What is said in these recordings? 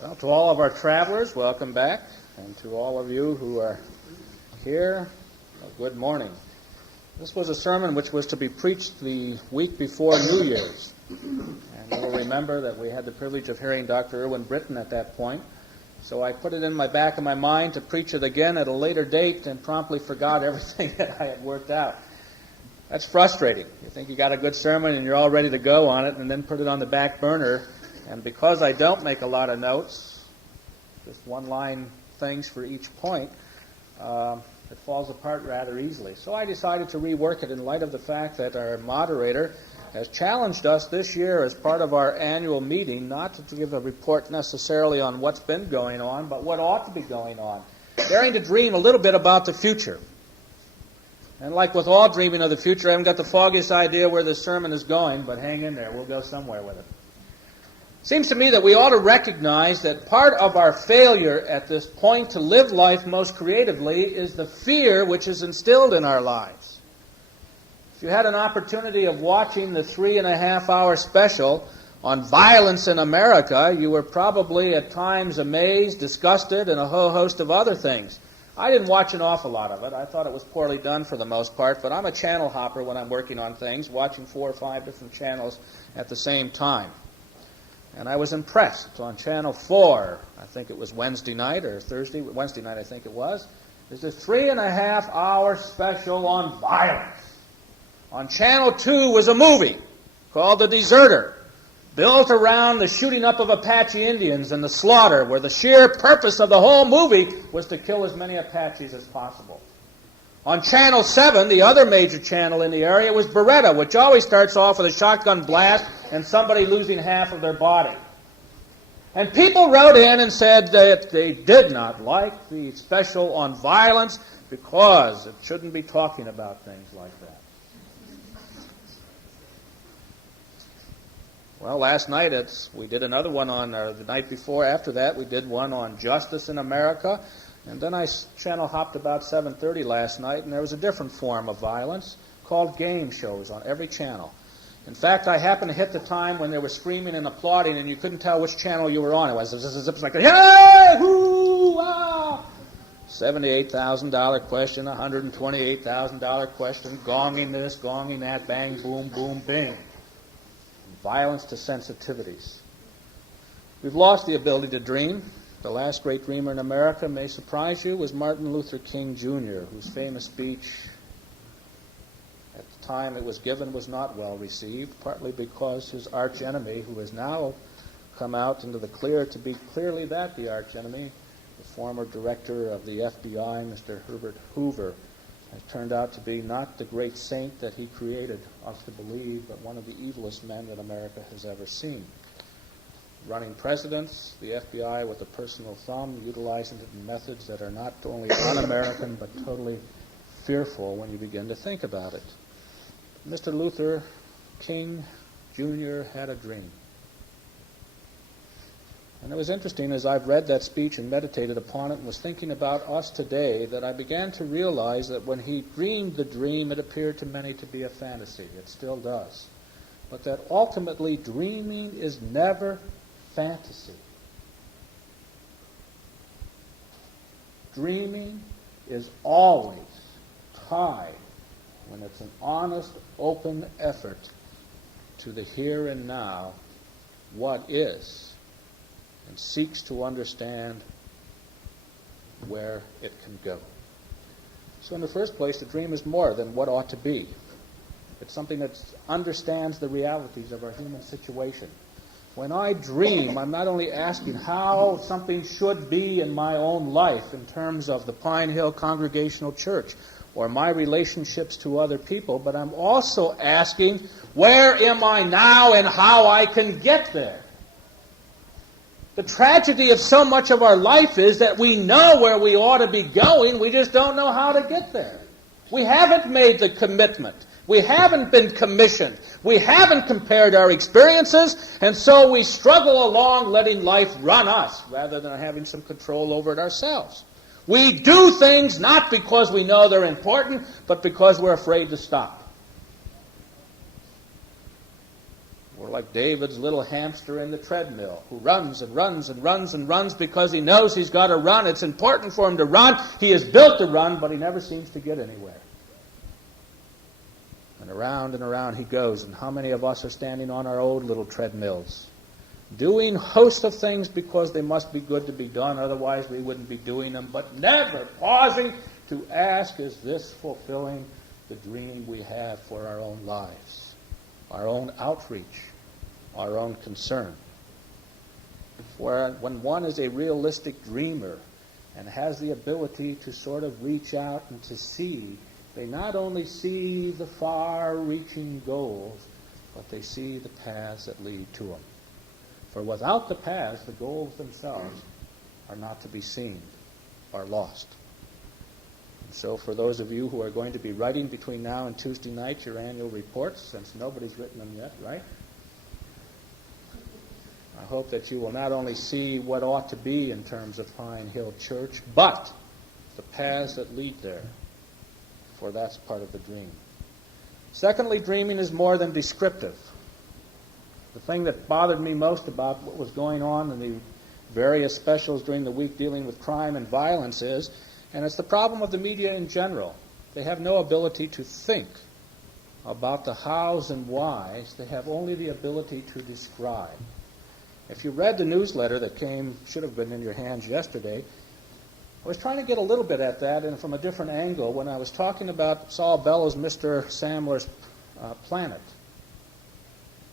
Well, to all of our travelers, welcome back. And to all of you who are here, good morning. This was a sermon which was to be preached the week before New Year's. And you'll remember that we had the privilege of hearing Dr. Erwin Britton at that point. So I put it in my back of my mind to preach it again at a later date and promptly forgot everything that I had worked out. That's frustrating. You think you got a good sermon and you're all ready to go on it and then put it on the back burner. And because I don't make a lot of notes, just one-line things for each point, it falls apart rather easily. So I decided to rework it in light of the fact that our moderator has challenged us this year as part of our annual meeting not to give a report necessarily on what's been going on, but what ought to be going on. Daring to dream a little bit about the future. And like with all dreaming of the future, I haven't got the foggiest idea where this sermon is going, but hang in there. We'll go somewhere with it. Seems to me that we ought to recognize that part of our failure at this point to live life most creatively is the fear which is instilled in our lives. If you had an opportunity of watching the 3.5-hour special on violence in America, you were probably at times amazed, disgusted, and a whole host of other things. I didn't watch an awful lot of it. I thought it was poorly done for the most part, but I'm a channel hopper when I'm working on things, watching 4 or 5 different channels at the same time. And I was impressed. On Channel 4, I think it was Wednesday night or Wednesday night I think it was, there's a 3.5-hour special on violence. On Channel 2 was a movie called The Deserter, built around the shooting up of Apache Indians and the slaughter, where the sheer purpose of the whole movie was to kill as many Apaches as possible. On Channel 7, the other major channel in the area, was Beretta, which always starts off with a shotgun blast and somebody losing half of their body. And people wrote in and said that they did not like the special on violence because it shouldn't be talking about things like that. Well, last night we did another one on, the night before, after that, we did one on justice in America. And then I channel hopped about 7:30 last night, and there was a different form of violence called game shows on every channel. In fact, I happened to hit the time when they were screaming and applauding, and you couldn't tell which channel you were on. It was like, hey, hoo, ah! $78,000 question, $128,000 question, gonging this, gonging that, bang, boom, boom, bing. Violence to sensitivities. We've lost the ability to dream. The last great dreamer in America, may surprise you, was Martin Luther King Jr., whose famous speech, at the time it was given, was not well received, partly because his archenemy, who has now come out into the clear to be clearly the archenemy, the former director of the FBI, Mr. Herbert Hoover, has turned out to be not the great saint that he created us to believe, but one of the evilest men that America has ever seen. Running presidents, the FBI with a personal thumb, utilizing it in methods that are not only un-American but totally fearful when you begin to think about it. Mr. Luther King Jr. had a dream. And it was interesting as I've read that speech and meditated upon it and was thinking about us today that I began to realize that when he dreamed the dream, it appeared to many to be a fantasy. It still does. But that ultimately dreaming is never fantasy. Dreaming is always tied, when it's an honest, open effort to the here and now, what is, and seeks to understand where it can go. So in the first place, the dream is more than what ought to be. It's something that understands the realities of our human situation. When I dream, I'm not only asking how something should be in my own life in terms of the Pine Hill Congregational Church or my relationships to other people, but I'm also asking where am I now and how I can get there. The tragedy of so much of our life is that we know where we ought to be going, we just don't know how to get there. We haven't made the commitment. We haven't been commissioned. We haven't compared our experiences, and so we struggle along letting life run us rather than having some control over it ourselves. We do things not because we know they're important, but because we're afraid to stop. We're like David's little hamster in the treadmill who runs and runs and runs and runs because he knows he's got to run. It's important for him to run. He is built to run, but he never seems to get anywhere. And around he goes. And how many of us are standing on our old little treadmills, doing hosts of things because they must be good to be done, otherwise we wouldn't be doing them, but never pausing to ask, is this fulfilling the dream we have for our own lives, our own outreach, our own concern? When one is a realistic dreamer and has the ability to sort of reach out and to see, they not only see the far-reaching goals, but they see the paths that lead to them. For without the paths, the goals themselves are not to be seen, are lost. And so for those of you who are going to be writing between now and Tuesday night your annual reports, since nobody's written them yet, right? I hope that you will not only see what ought to be in terms of Pine Hill Church, but the paths that lead there, for that's part of the dream. Secondly, dreaming is more than descriptive. The thing that bothered me most about what was going on in the various specials during the week dealing with crime and violence is, and it's the problem of the media in general, they have no ability to think about the hows and whys. They have only the ability to describe. If you read the newsletter that should have been in your hands yesterday, I was trying to get a little bit at that and from a different angle when I was talking about Saul Bellow's Mr. Samler's Planet.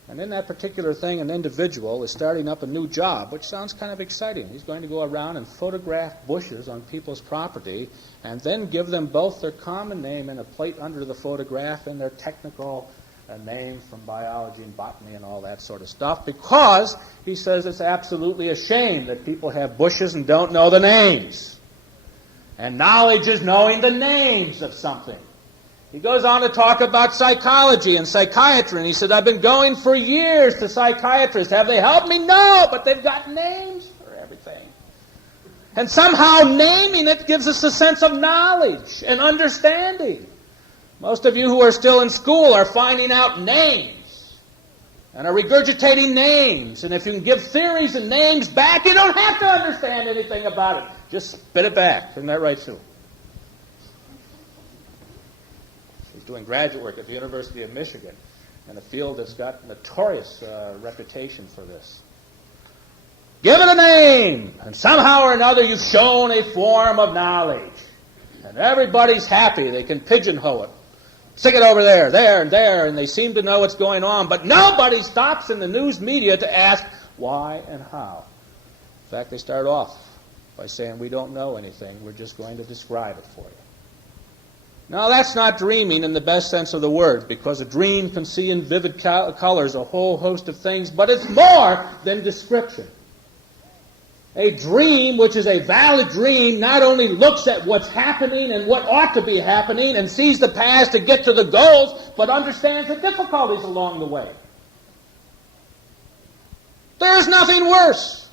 And in that particular thing, an individual is starting up a new job, which sounds kind of exciting. He's going to go around and photograph bushes on people's property and then give them both their common name and a plate under the photograph and their technical name from biology and botany and all that sort of stuff, because he says it's absolutely a shame that people have bushes and don't know the names. And knowledge is knowing the names of something. He goes on to talk about psychology and psychiatry, and he said, I've been going for years to psychiatrists. Have they helped me? No, but they've got names for everything. And somehow naming it gives us a sense of knowledge and understanding. Most of you who are still in school are finding out names and are regurgitating names. And if you can give theories and names back, you don't have to understand anything about it. Just spit it back. Isn't that right, Sue? Doing graduate work at the University of Michigan in a field that's got notorious reputation for this. Give it a name, and somehow or another you've shown a form of knowledge. And everybody's happy. They can pigeonhole it. Stick it over there, and there, and they seem to know what's going on. But nobody stops in the news media to ask why and how. In fact, they start off by saying, we don't know anything. We're just going to describe it for you. Now, that's not dreaming in the best sense of the word, because a dream can see in vivid colors a whole host of things, but it's more than description. A dream, which is a valid dream, not only looks at what's happening and what ought to be happening and sees the paths to get to the goals, but understands the difficulties along the way. There's nothing worse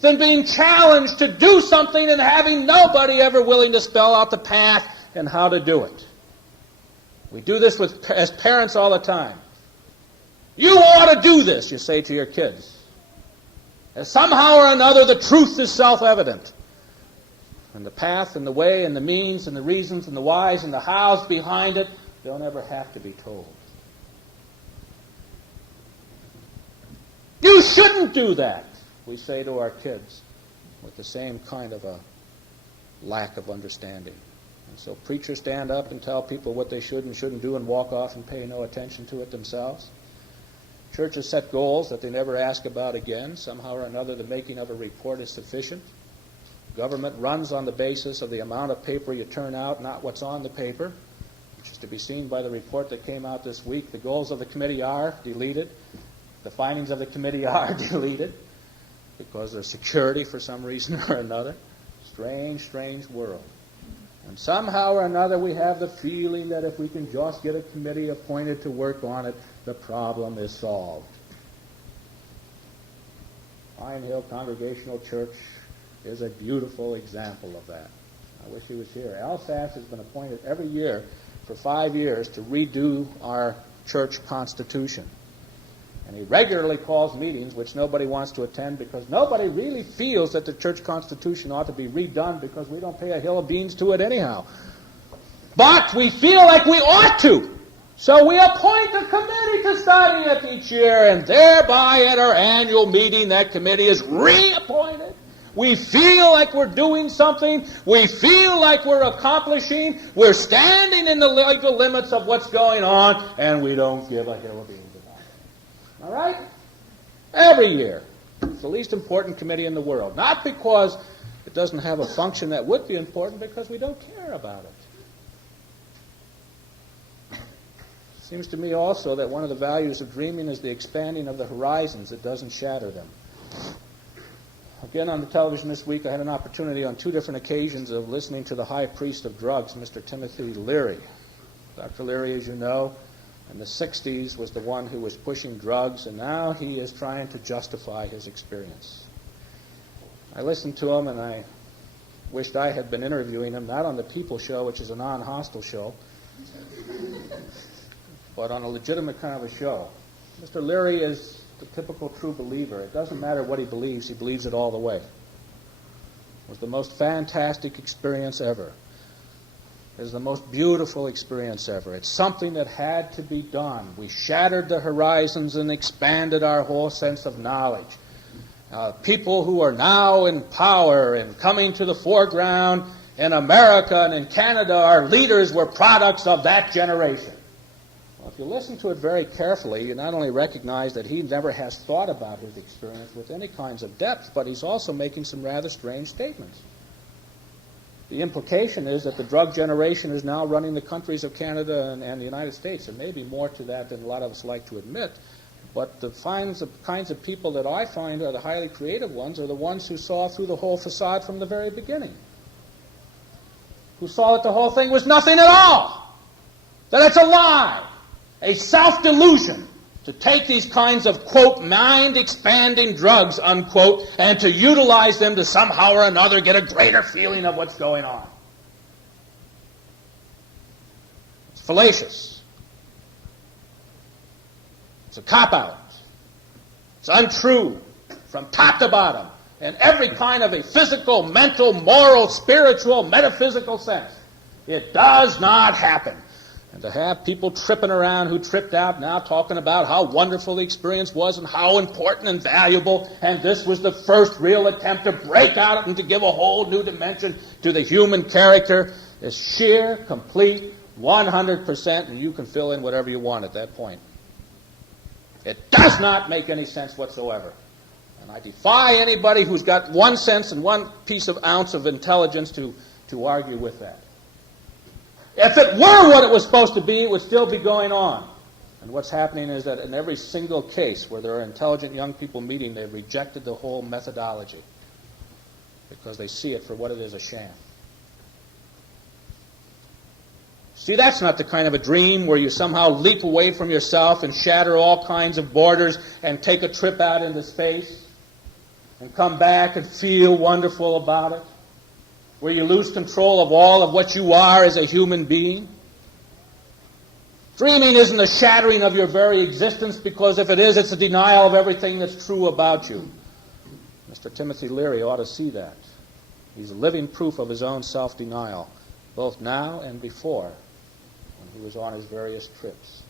than being challenged to do something and having nobody ever willing to spell out the path and how to do it. We do this as parents all the time. You ought to do this, you say to your kids. And somehow or another the truth is self-evident. And the path and the way and the means and the reasons and the whys and the hows behind it don't ever have to be told. You shouldn't do that, we say to our kids, with the same kind of a lack of understanding. And so preachers stand up and tell people what they should and shouldn't do and walk off and pay no attention to it themselves. Churches set goals that they never ask about again. Somehow or another, the making of a report is sufficient. Government runs on the basis of the amount of paper you turn out, not what's on the paper, which is to be seen by the report that came out this week. The goals of the committee are deleted. The findings of the committee are deleted because there's security for some reason or another. Strange, strange world. And somehow or another we have the feeling that if we can just get a committee appointed to work on it, the problem is solved. Pine Hill Congregational Church is a beautiful example of that. I wish he was here. Al Sass has been appointed every year for 5 years to redo our church constitution. And he regularly calls meetings which nobody wants to attend because nobody really feels that the church constitution ought to be redone because we don't pay a hill of beans to it anyhow. But we feel like we ought to. So we appoint a committee to study it each year, and thereby at our annual meeting that committee is reappointed. We feel like we're doing something. We feel like we're accomplishing. We're standing in the legal limits of what's going on, and we don't give a hill of beans about it. All right? Every year. It's the least important committee in the world. Not because it doesn't have a function that would be important, because we don't care about it. Seems to me also that one of the values of dreaming is the expanding of the horizons. It doesn't shatter them. Again, on the television this week, I had an opportunity on 2 different occasions of listening to the high priest of drugs, Mr. Timothy Leary. Dr. Leary, as you know, in the 60s was the one who was pushing drugs, and now he is trying to justify his experience. I listened to him, and I wished I had been interviewing him, not on the People Show, which is a non-hostile show, but on a legitimate kind of a show. Mr. Leary is the typical true believer. It doesn't matter what he believes it all the way. It was the most fantastic experience ever. It is the most beautiful experience ever. It's something that had to be done. We shattered the horizons and expanded our whole sense of knowledge. People who are now in power and coming to the foreground in America and in Canada, our leaders were products of that generation. Well, if you listen to it very carefully, you not only recognize that he never has thought about his experience with any kinds of depth, but he's also making some rather strange statements. The implication is that the drug generation is now running the countries of Canada and the United States. There may be more to that than a lot of us like to admit, but the kinds of people that I find are the highly creative ones are the ones who saw through the whole facade from the very beginning, who saw that the whole thing was nothing at all, that it's a lie, a self-delusion to take these kinds of, quote, mind-expanding drugs, unquote, and to utilize them to somehow or another get a greater feeling of what's going on. It's fallacious. It's a cop-out. It's untrue from top to bottom in every kind of a physical, mental, moral, spiritual, metaphysical sense. It does not happen. And to have people tripping around who tripped out now talking about how wonderful the experience was and how important and valuable, and this was the first real attempt to break out and to give a whole new dimension to the human character, is sheer, complete, 100%, and you can fill in whatever you want at that point. It does not make any sense whatsoever. And I defy anybody who's got 1 sense and 1 ounce of intelligence to argue with that. If it were what it was supposed to be, it would still be going on. And what's happening is that in every single case where there are intelligent young people meeting, they've rejected the whole methodology because they see it for what it is, a sham. See, that's not the kind of a dream where you somehow leap away from yourself and shatter all kinds of borders and take a trip out into space and come back and feel wonderful about it, where you lose control of all of what you are as a human being. Dreaming isn't a shattering of your very existence, because if it is, it's a denial of everything that's true about you. Mr. Timothy Leary ought to see that. He's living proof of his own self-denial, both now and before, when he was on his various trips.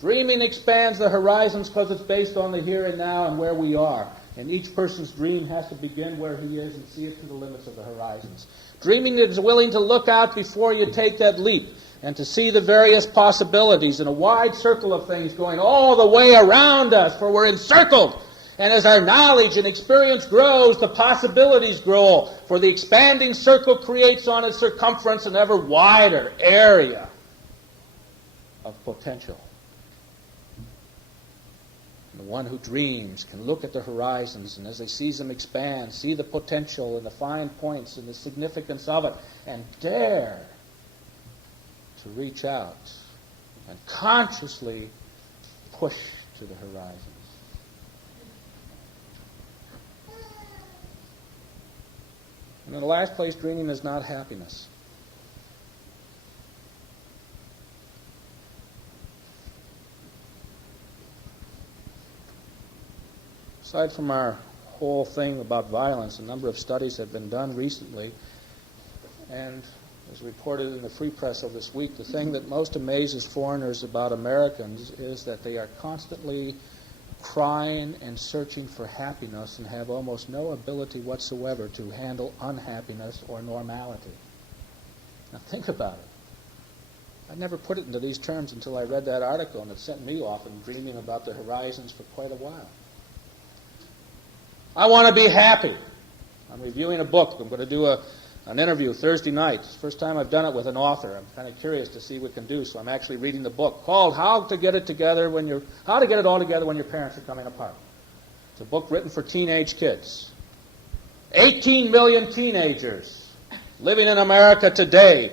Dreaming expands the horizons because it's based on the here and now and where we are. And each person's dream has to begin where he is and see it to the limits of the horizons. Dreaming is willing to look out before you take that leap and to see the various possibilities in a wide circle of things going all the way around us, for we're encircled. And as our knowledge and experience grows, the possibilities grow, for the expanding circle creates on its circumference an ever wider area of potential. The one who dreams can look at the horizons, and as he sees them expand, see the potential and the fine points and the significance of it, and dare to reach out and consciously push to the horizons. And in the last place, dreaming is not happiness. Aside from our whole thing about violence, a number of studies have been done recently, and as reported in the Free Press of this week, the thing that most amazes foreigners about Americans is that they are constantly crying and searching for happiness and have almost no ability whatsoever to handle unhappiness or normality. Now think about it. I never put it into these terms until I read that article, and it sent me off and dreaming about the horizons for quite a while. I want to be happy. I'm reviewing a book. I'm going to do an interview Thursday night. It's the first time I've done it with an author. I'm kind of curious to see what we can do, so I'm actually reading the book called How to Get It All Together When Your Parents Are Coming Apart. It's a book written for teenage kids. 18 million teenagers living in America today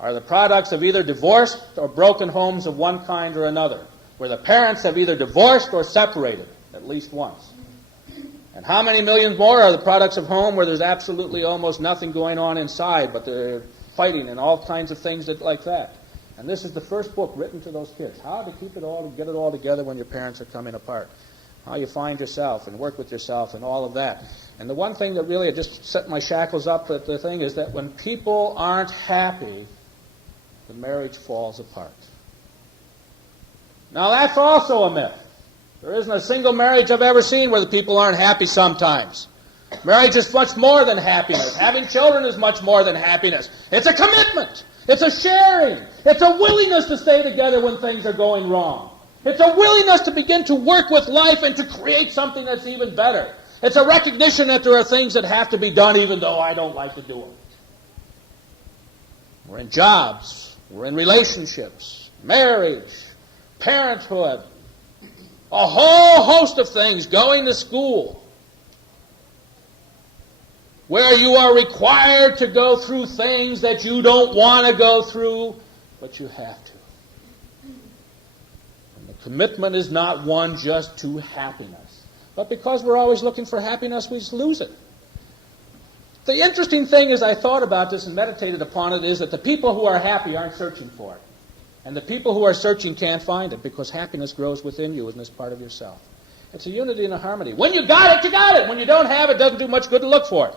are the products of either divorced or broken homes of one kind or another, where the parents have either divorced or separated at least once. And how many millions more are the products of home where there's absolutely almost nothing going on inside, but they're fighting and all kinds of things like that. And this is the first book written to those kids. How to get it all together when your parents are coming apart. How you find yourself and work with yourself and all of that. And the one thing that really just set my shackles up at the thing is that when people aren't happy, the marriage falls apart. Now that's also a myth. There isn't a single marriage I've ever seen where the people aren't happy sometimes. Marriage is much more than happiness. Having children is much more than happiness. It's a commitment. It's a sharing. It's a willingness to stay together when things are going wrong. It's a willingness to begin to work with life and to create something that's even better. It's a recognition that there are things that have to be done even though I don't like to do them. We're in jobs. We're in relationships, marriage, parenthood, a whole host of things, going to school, where you are required to go through things that you don't want to go through, but you have to. And the commitment is not one just to happiness, but because we're always looking for happiness, we just lose it. The interesting thing as I thought about this and meditated upon it is that the people who are happy aren't searching for it. And the people who are searching can't find it because happiness grows within you and is part of yourself. It's a unity and a harmony. When you got it, you got it. When you don't have it, it doesn't do much good to look for it.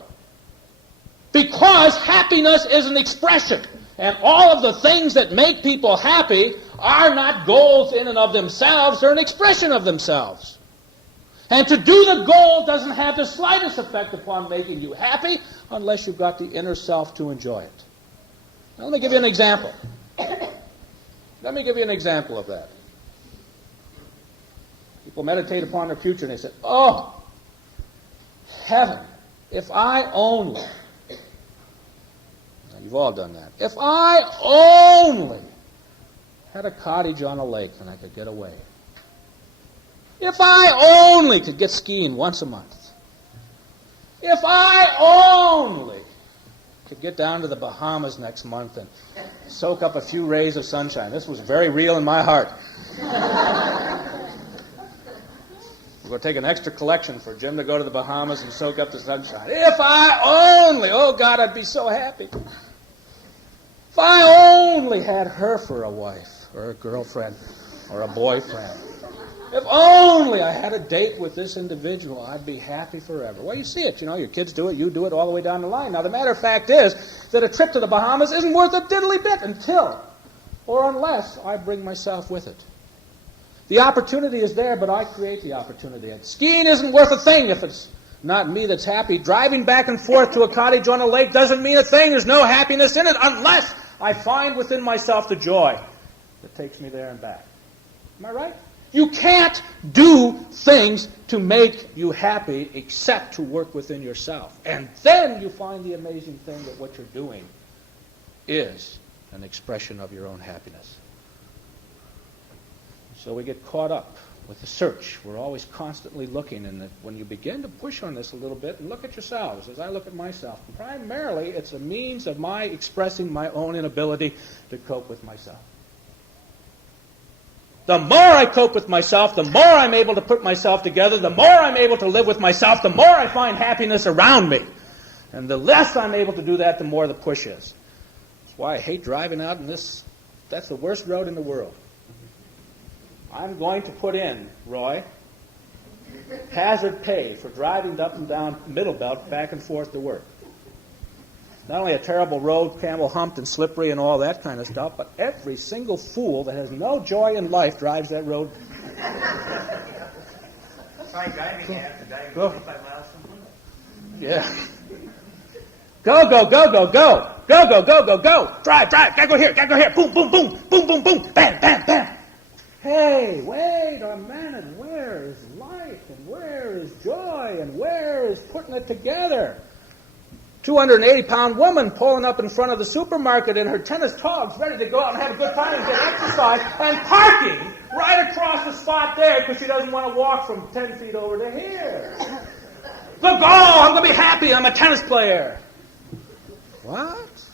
Because happiness is an expression. And all of the things that make people happy are not goals in and of themselves. They're an expression of themselves. And to do the goal doesn't have the slightest effect upon making you happy unless you've got the inner self to enjoy it. Now, let me give you an example. Let me give you an example of that. People meditate upon their future and they say, oh, heaven, if I only, now you've all done that, if I only had a cottage on a lake and I could get away. If I only could get skiing once a month. If I only could get down to the Bahamas next month and soak up a few rays of sunshine. This was very real in my heart. We're going to take an extra collection for Jim to go to the Bahamas and soak up the sunshine. If I only, oh God, I'd be so happy. If I only had her for a wife or a girlfriend or a boyfriend. If only I had a date with this individual, I'd be happy forever. Well, you see it. You know, your kids do it, you do it all the way down the line. Now, the matter of fact is that a trip to the Bahamas isn't worth a diddly bit until or unless I bring myself with it. The opportunity is there, but I create the opportunity. Skiing isn't worth a thing if it's not me that's happy. Driving back and forth to a cottage on a lake doesn't mean a thing. There's no happiness in it unless I find within myself the joy that takes me there and back. Am I right? You can't do things to make you happy except to work within yourself. And then you find the amazing thing that what you're doing is an expression of your own happiness. So we get caught up with the search. We're always constantly looking, and when you begin to push on this a little bit and look at yourselves, as I look at myself, primarily it's a means of my expressing my own inability to cope with myself. The more I cope with myself, the more I'm able to put myself together, the more I'm able to live with myself, the more I find happiness around me. And the less I'm able to do that, the more the push is. That's why I hate driving out in this. That's the worst road in the world. I'm going to put in, Roy, hazard pay for driving up and down Middle Belt back and forth to work. Not only a terrible road, camel-humped and slippery and all that kind of stuff, but every single fool that has no joy in life drives that road. Try driving after driving 25 miles from home. Yeah. Go, go, go, go, go. Go, go, go, go, go. Drive, drive. Gotta go here, gotta go here. Boom, boom, boom. Boom, boom, boom. Bam, bam, bam. Hey, wait a minute. Where is life? And where is joy? And where is putting it together? 280-pound woman pulling up in front of the supermarket in her tennis togs, ready to go out and have a good time and get exercise, and parking right across the spot there because she doesn't want to walk from 10 feet over to here. Look, oh, I'm going to be happy. I'm a tennis player. What?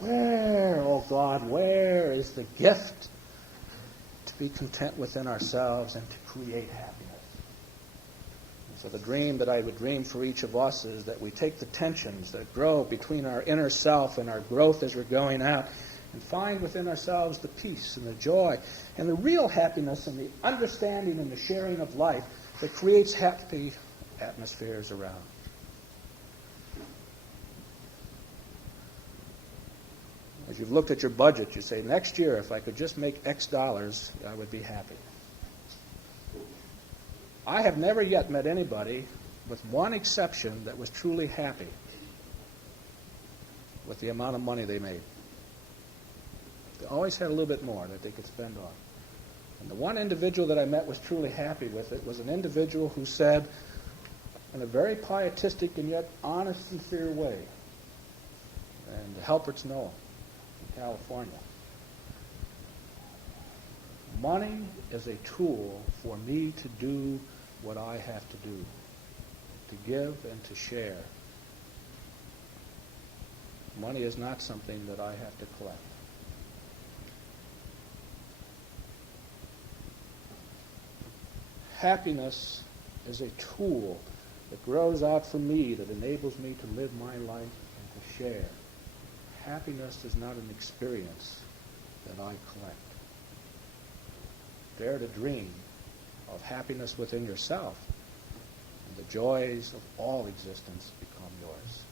Where, oh God, where is the gift to be content within ourselves and to create happiness? So the dream that I would dream for each of us is that we take the tensions that grow between our inner self and our growth as we're going out and find within ourselves the peace and the joy and the real happiness and the understanding and the sharing of life that creates happy atmospheres around. As you've looked at your budget, you say, next year, if I could just make X dollars, I would be happy. I have never yet met anybody, with one exception, that was truly happy with the amount of money they made. They always had a little bit more that they could spend on. And the one individual that I met was truly happy with it was an individual who said, in a very pietistic and yet honest, sincere way, and Halpert's Noah in California, money is a tool for me to do what I have to do, to give and to share. Money is not something that I have to collect. Happiness is a tool that grows out from me, that enables me to live my life and to share. Happiness is not an experience that I collect. Dare to dream of happiness within yourself, and the joys of all existence become yours.